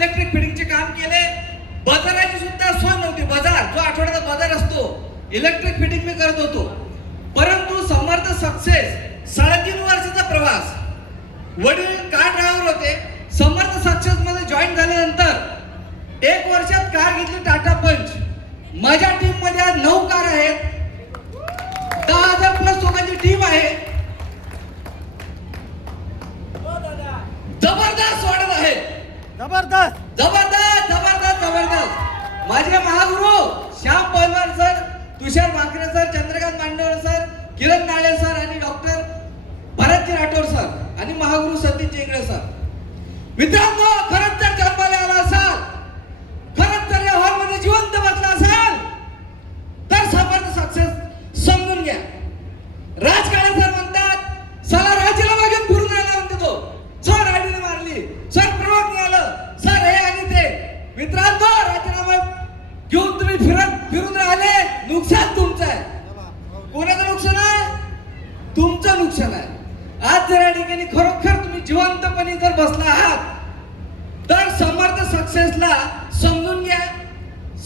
Electric फिटिंगचे काम केले. बाजाराची सुद्धा सोय नव्हती. बाजार जो आठवड्याचा बाजार असतो इलेक्ट्रिक फिटिंग मी करत होतो. परंतु समर्थ सक्सेस 3.5 वर्षाचा प्रवास. वडील कार ड्रायव्हर होते. समर्थ सक्सेस मध्ये जॉईन झाल्यानंतर 1 वर्षात कार घेतली टाटा पंच. माझ्या टीम मध्ये आज 9 कार आहेत. 10,000 प्लस लोकांची टीम आहे. जबरदस्त वाढत आहे. जबरदस्त जबरदस्त जबरदस्त जबरदस्त. माझे महागुरु श्याम पहलवान सर, तुषार भाकरे सर, चंद्रकांत मांडवळ सर, किरण नाळे सर आणि डॉक्टर भरतजी राठोड सर आणि महागुरु सतीश चेंगडे सर. मित्रांनो, खरंच जर जन्माला आला असाल, खरंच जर या हॉलमध्ये जिवंत बसला असाल तर समर्थ सक्सेस समजून घ्या. राजकारण सर म्हणतात साला राजाला मागून फिरून राहिला म्हणते तो. सर आयडीने मारली, सर प्रवक्ते आलं, सर हे आणि ते. मित्रांनो, राजीनामा घेऊन तुम्ही फिरून राहिले, नुकसान तुमचं आहे. कोणाचं नुकसान आहे? तुमचं नुकसान आहे. आज जर या ठिकाणी खरोखर तुम्ही जिवंतपणे जर बसला आहात तर समर्थ सक्सेसला समजून घ्या.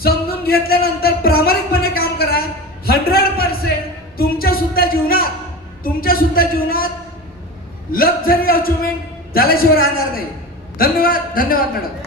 समजून घेतल्यानंतर प्रामाणिकपणे काम करा. 100% तुमच्या सुद्धा जीवनात लक्झरी अचिव्हमेंट झाल्याशिवाय राहणार नाही. धन्यवाद. धन्यवाद मॅडम.